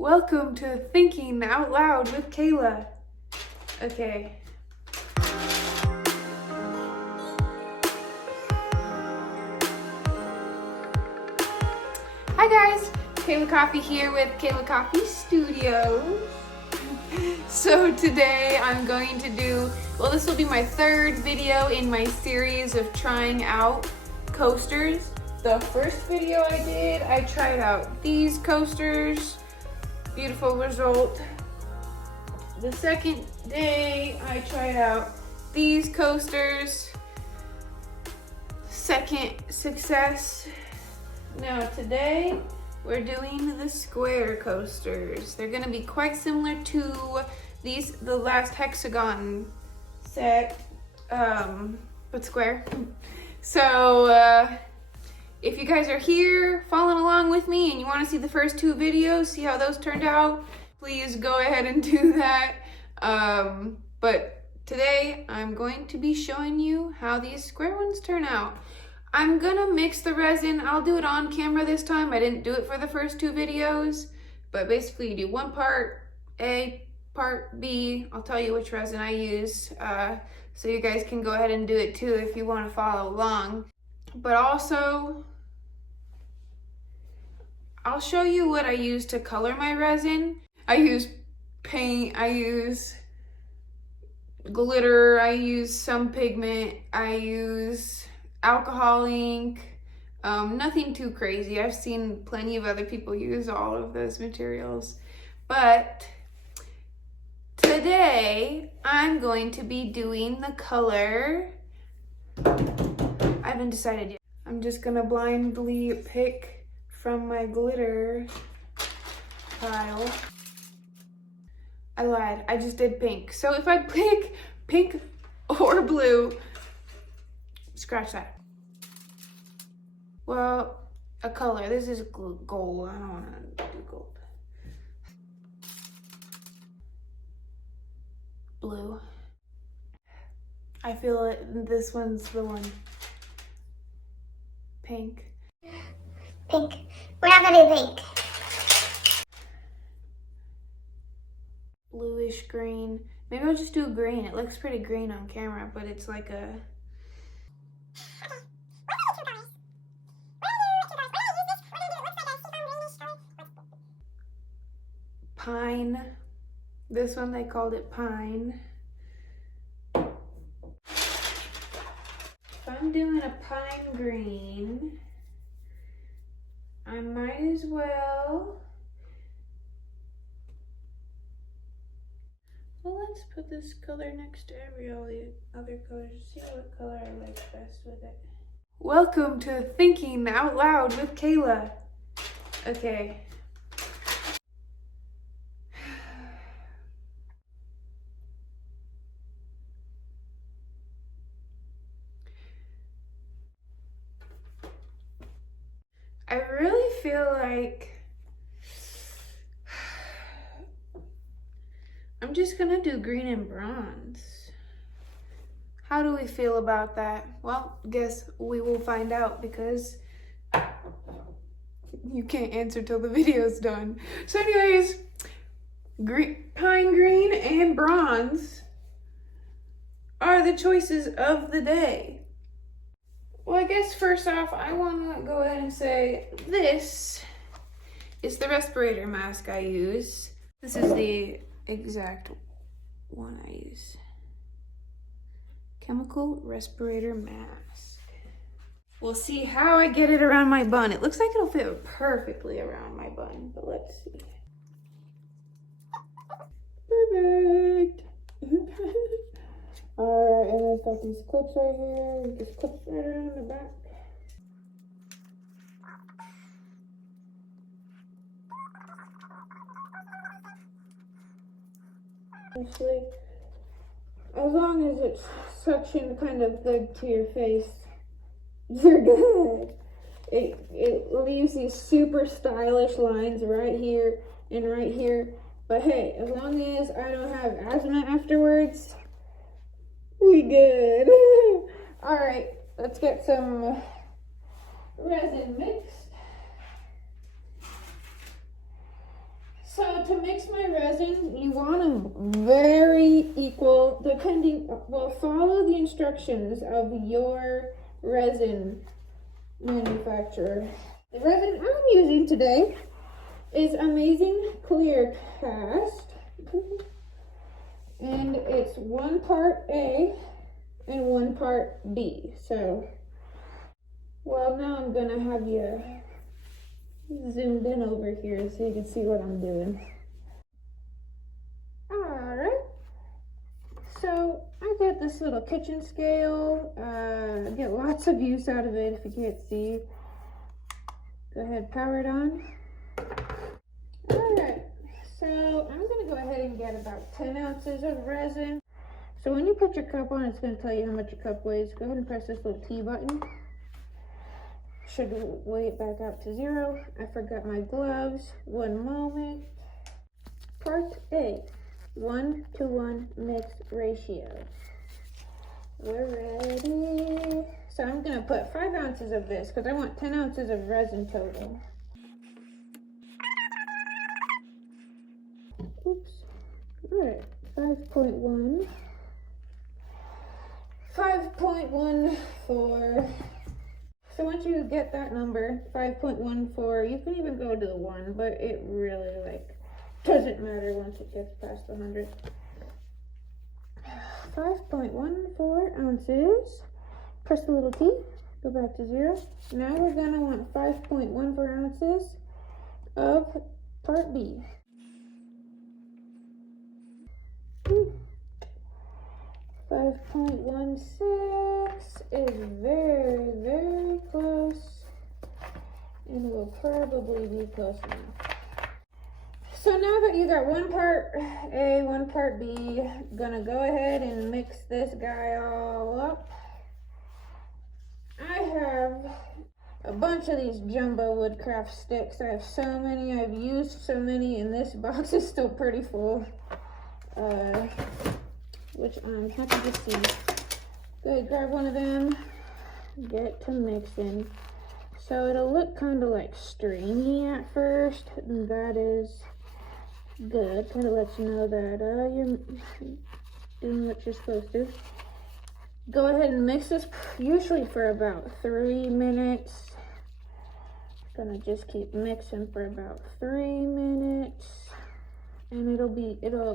Welcome to Thinking Out Loud with Kayla. Okay. Hi guys, Kayla Coffee here with Kayla Coffee Studios. So today I'm going to do, this will be my third video in my series of trying out coasters. The first video I did, I tried out these coasters. Beautiful result. The second day I tried out these coasters. Second success. Now today we're doing the square coasters. They're gonna be quite similar to the last hexagon set, but square. So if you guys are here following along with me and you want to see the first two videos, see how those turned out, please go ahead and do that. But today I'm going to be showing you how these square ones turn out. I'm gonna mix the resin. I'll do it on camera this time. I didn't do it for the first two videos, but basically you do one part A, part B. I'll tell you which resin I use, so you guys can go ahead and do it too if you want to follow along. But also, I'll show you what I use to color my resin. I use paint, I use glitter, I use some pigment, I use alcohol ink, nothing too crazy. I've seen plenty of other people use all of those materials. But today, I'm going to be doing the color. I haven't decided yet. I'm just gonna blindly pick from my glitter pile. I lied, I just did pink. So if I pick pink or blue, scratch that. Well, a color, this is gold. I don't wanna do gold. Blue. I feel it, this one's the one. Pink. Pink. We're not gonna do pink. Bluish green. Maybe I'll just do green. It looks pretty green on camera, but it's like a... pine. This one they called it pine. If I'm doing a pine green, I might as well. Well, let's put this color next to all the other colors. See what color I like best with it. Welcome to Thinking Out Loud with Kayla. Okay. I really feel like I'm just gonna do green and bronze. How do we feel about that? Well, guess we will find out because you can't answer till the video's done. So anyways, pine green and bronze are the choices of the day. Well, I guess first off, I want to go ahead and say this is the respirator mask I use. This is the exact one I use. Chemical respirator mask. We'll see how I get it around my bun. It looks like it'll fit perfectly around my bun, but let's see. Perfect. Alright, and I've got these clips right here. Just clips right around the back. Honestly, as long as it's suction kind of good to your face, you're good. It leaves these super stylish lines right here and right here. But hey, as long as I don't have asthma afterwards, we good. All right, let's get some resin mixed. So to mix my resin, you want them very equal, well, follow the instructions of your resin manufacturer. The resin I'm using today is Amazing Clear Cast, and it's 1 part A and 1 part B. So, well, now I'm gonna have you zoomed in over here so you can see what I'm doing. Alright, so I got this little kitchen scale. I get lots of use out of it if you can't see. Go ahead, power it on. Alright, so I'm going to go ahead and get about 10 ounces of resin. So when you put your cup on, it's going to tell you how much your cup weighs. Go ahead and press this little T button. Should weigh it back out to 0. I forgot my gloves. One moment. Part A, 1-to-1 mix ratio. We're ready. So I'm going to put 5 ounces of this because I want 10 ounces of resin total. Oops. Alright, 5.1. 5.14. So once you get that number, 5.14, you can even go to the 1, but it really doesn't matter once it gets past the 100. 5.14 ounces. Press the little T, go back to 0. Now we're going to want 5.14 ounces of part B. 5.16 is very, very close, and will probably be close enough. So now that you got 1 part A, 1 part B, gonna go ahead and mix this guy all up. I have a bunch of these jumbo woodcraft sticks. I have so many, I've used so many, and this box is still pretty full. Which I'm happy to see. Go ahead, grab one of them, get to mixing. So it'll look kind of like stringy at first, and that is good. Kind of lets you know that you're doing what you're supposed to. Go ahead and mix this usually for about 3 minutes. Gonna just keep mixing for about 3 minutes, and it'll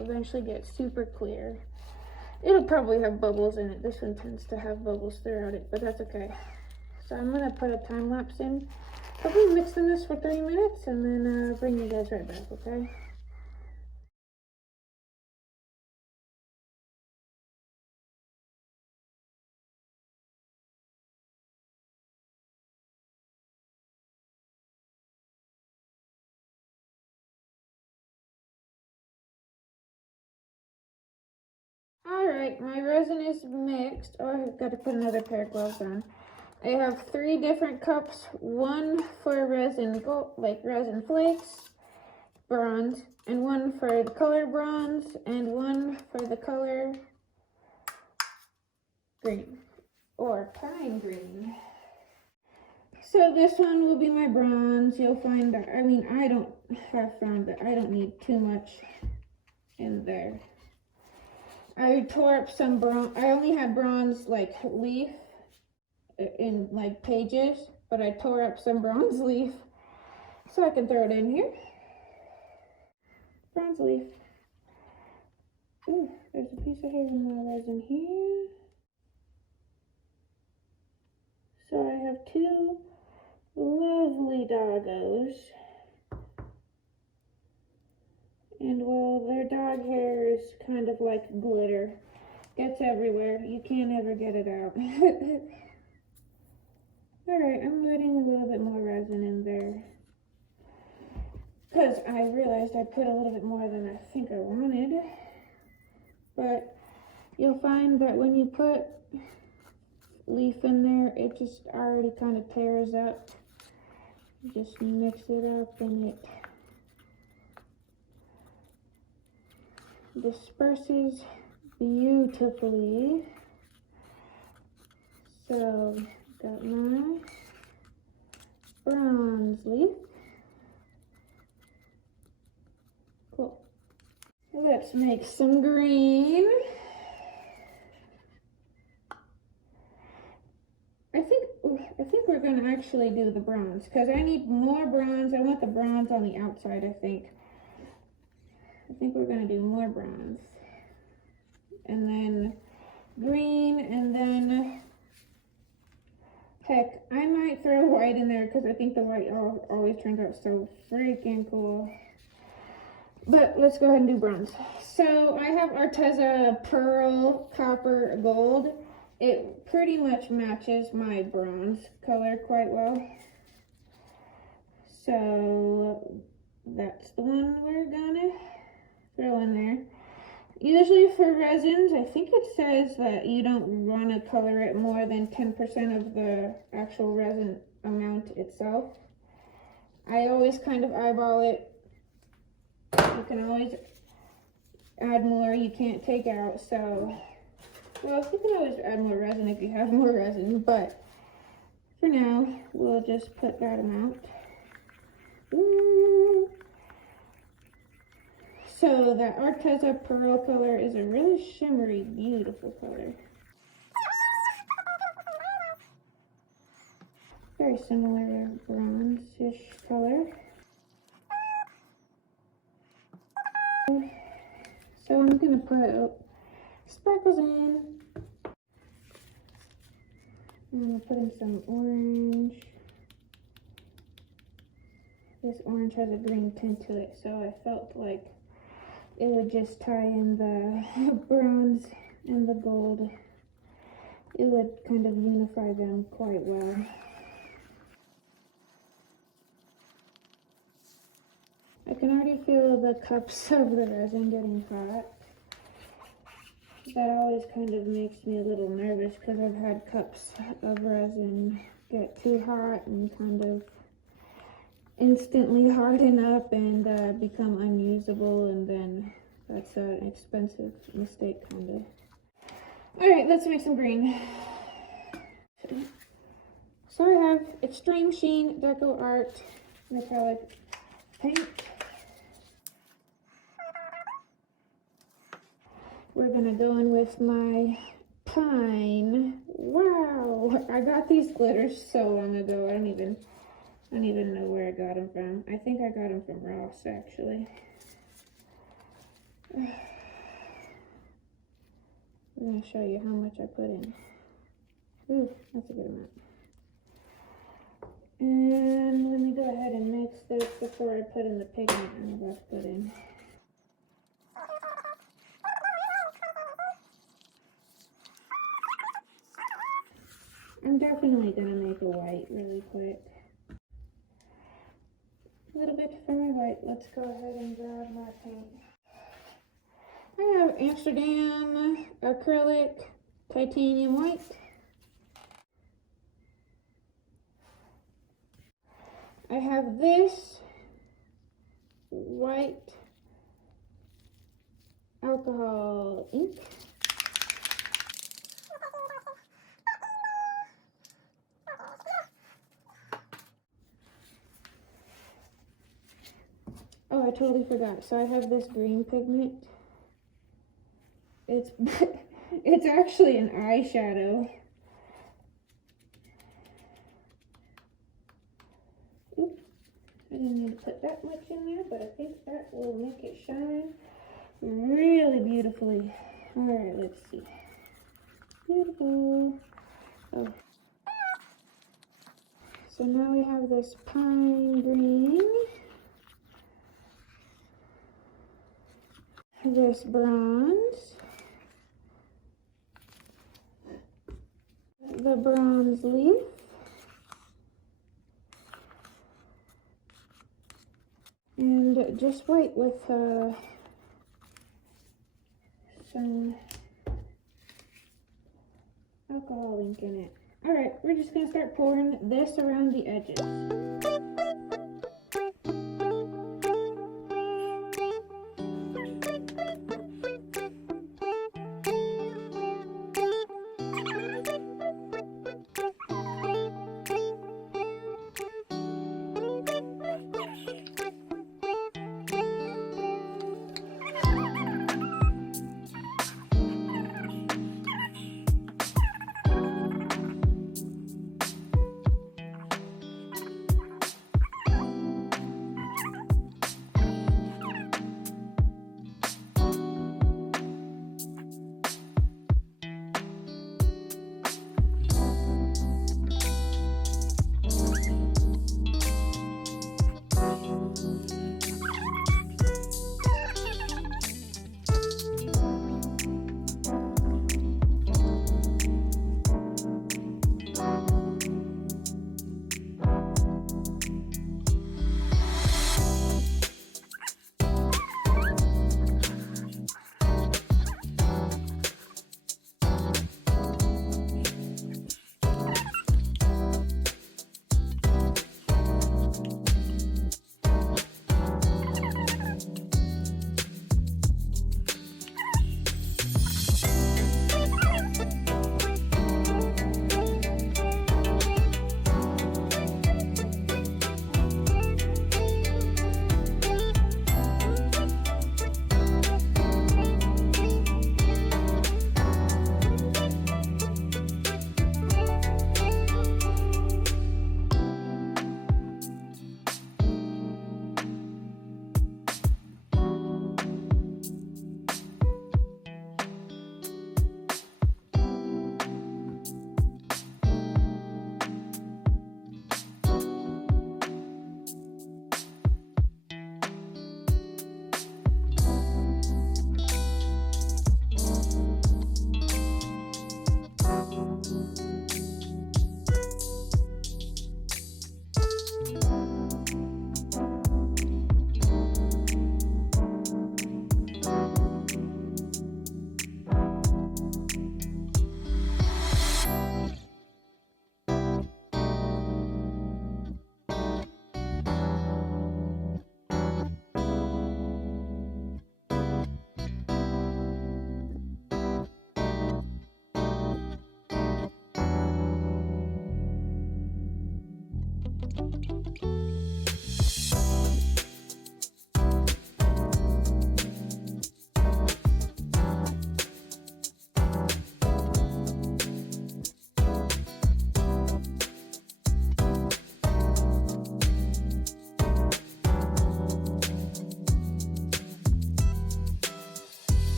eventually get super clear. It'll probably have bubbles in it. This one tends to have bubbles throughout it, but that's okay. So I'm gonna put a time lapse in. I'll be mixing this for 3 minutes and then bring you guys right back, okay? Alright, my resin is mixed. Oh, I've got to put another pair of gloves on. I have 3 different cups. 1 for resin resin flakes, bronze, and 1 for the color bronze, and 1 for the color green, or pine green. So this one will be my bronze. You'll find that, I have found that I don't need too much in there. I tore up some bronze. I only had bronze leaf in pages, but I tore up some bronze leaf so I can throw it in here. Bronze leaf. Ooh, there's a piece of hazelnut resin here. So I have 2 lovely doggos. And well, their dog hair is kind of like glitter. Gets everywhere. You can't ever get it out. Alright, I'm putting a little bit more resin in there. Because I realized I put a little bit more than I think I wanted. But you'll find that when you put leaf in there, it just already kind of tears up. You just mix it up and it disperses beautifully. So, got my bronze leaf. Cool. Let's make some green. I think we're gonna actually do the bronze because I need more bronze. I want the bronze on the outside, I think. I think we're gonna do more bronze. And then green, and then heck, I might throw white in there because I think the white always turns out so freaking cool. But let's go ahead and do bronze. So I have Arteza Pearl Copper Gold. It pretty much matches my bronze color quite well. So that's the one we're gonna throw in there. Usually for resins, I think it says that you don't want to color it more than 10% of the actual resin amount itself. I always kind of eyeball it. You can always add more, you can't take out, so, well, you can always add more resin if you have more resin, but for now, we'll just put that amount. Ooh. So that Arteza Pearl color is a really shimmery, beautiful color. Very similar to bronze-ish color. So I'm gonna put sparkles in. I'm gonna put in some orange. This orange has a green tint to it, so I felt like it would just tie in the bronze and the gold. It would kind of unify them quite well. I can already feel the cups of the resin getting hot. That always kind of makes me a little nervous because I've had cups of resin get too hot and kind of instantly harden up and become unusable, and then that's an expensive mistake kind of. Alright, let's make some green. So I have Extreme Sheen Deco Art metallic paint. We're gonna go in with my pine. Wow, I got these glitters so long ago. I don't even know where I got them from. I think I got them from Ross, actually. I'm gonna show you how much I put in. Ooh, that's a good amount. And let me go ahead and mix this before I put in the pigment I'm about to put in. I'm definitely gonna make a white really quick. A little bit for my white. Let's go ahead and grab my paint. I have Amsterdam acrylic titanium white. I have this white alcohol ink. Oh, I totally forgot. So I have this green pigment. It's it's actually an eyeshadow. Oops, I didn't need to put that much in there, but I think that will make it shine really beautifully. All right, let's see. Beautiful. Oh. So now we have this pine green. This bronze, the bronze leaf, and just white with some alcohol ink in it. All right, we're just gonna start pouring this around the edges.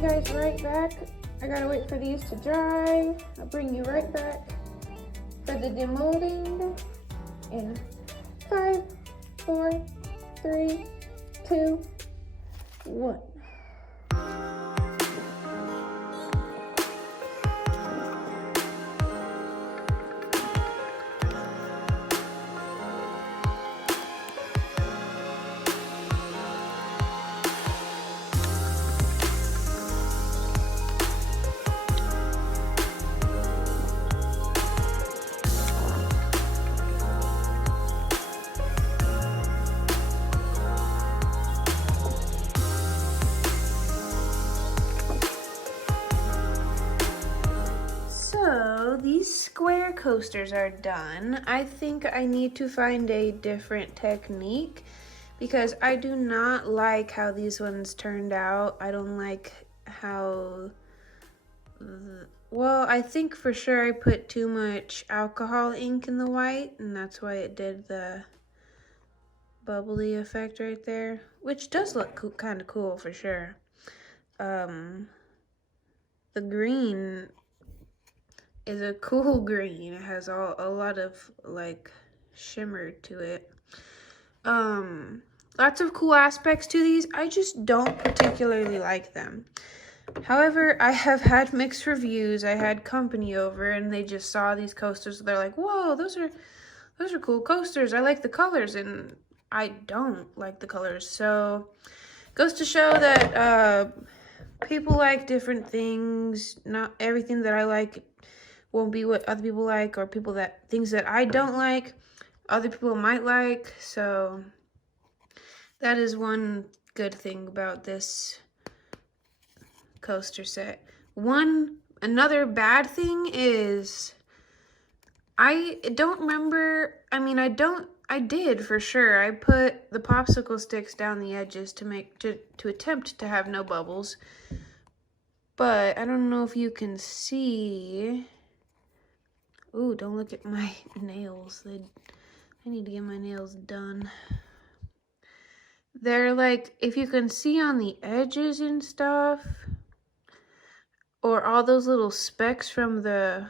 you guys right back. I gotta wait for these to dry. I'll bring you right back for the demolding in 5, 4, 3, 2, 1. So these square coasters are done. I think I need to find a different technique because I do not like how these ones turned out. I don't like how, well, I think for sure I put too much alcohol ink in the white, and that's why it did the bubbly effect right there, which does look kind of cool for sure. The green is a cool green. It has a lot of like shimmer to it. Lots of cool aspects to these. I just don't particularly like them. However, I have had mixed reviews. I had company over and they just saw these coasters. They're like, "Whoa, those are cool coasters. I like the colors," and I don't like the colors. So goes to show that people like different things. Not everything that I like won't be what other people like, or things that I don't like, other people might like. So that is one good thing about this coaster set. Another bad thing is I don't remember, I did for sure. I put the popsicle sticks down the edges to attempt to have no bubbles. But I don't know if you can see. Ooh, don't look at my nails. I need to get my nails done. They're like, if you can see on the edges and stuff, or all those little specks from the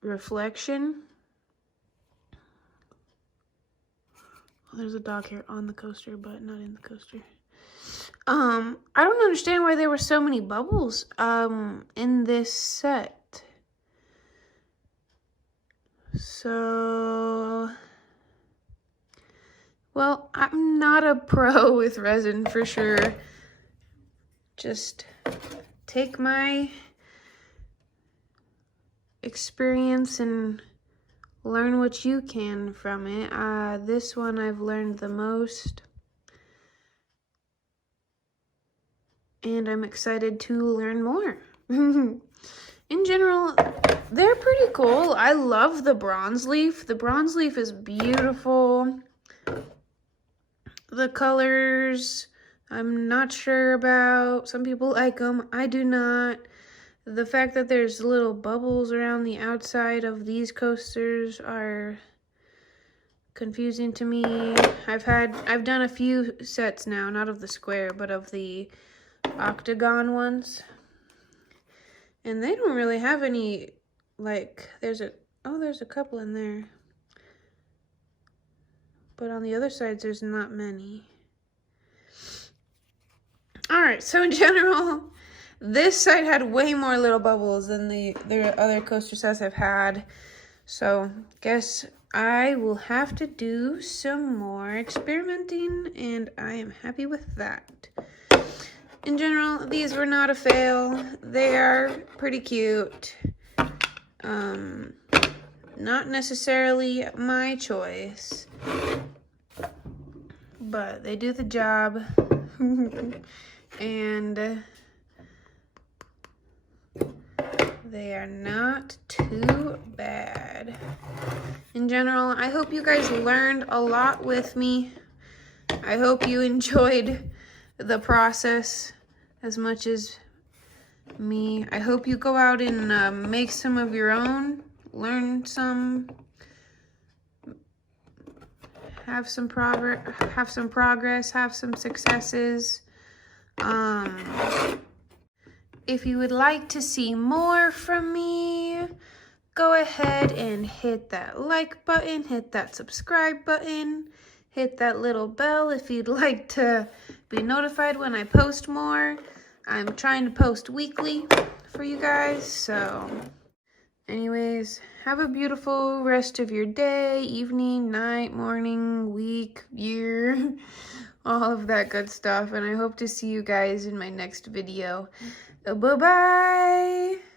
reflection. Oh, there's a dog hair on the coaster, but not in the coaster. I don't understand why there were so many bubbles in this set. So, well, I'm not a pro with resin for sure. Just take my experience and learn what you can from it. This one I've learned the most. And I'm excited to learn more. In general, they're pretty cool. I love the bronze leaf. The bronze leaf is beautiful. The colors, I'm not sure about. Some people like them. I do not. The fact that there's little bubbles around the outside of these coasters are confusing to me. I've done a few sets now, not of the square, but of the octagon ones. And they don't really have any, like, there's a couple in there. But on the other sides, there's not many. Alright, so in general, this side had way more little bubbles than the other coaster sets I've had. So, guess I will have to do some more experimenting, and I am happy with that. In general, these were not a fail. They are pretty cute. Not necessarily my choice, but they do the job. And they are not too bad. In general, I hope you guys learned a lot with me. I hope you enjoyed the process as much as me. I hope you go out and make some of your own, learn some, have some progress, have some successes. If you would like to see more from me, go ahead and hit that like button, hit that subscribe button, hit that little bell if you'd like to be notified when I post more. I'm trying to post weekly for you guys, so anyways, have a beautiful rest of your day, evening, night, morning, week, year, all of that good stuff, and I hope to see you guys in my next video. Bye-bye!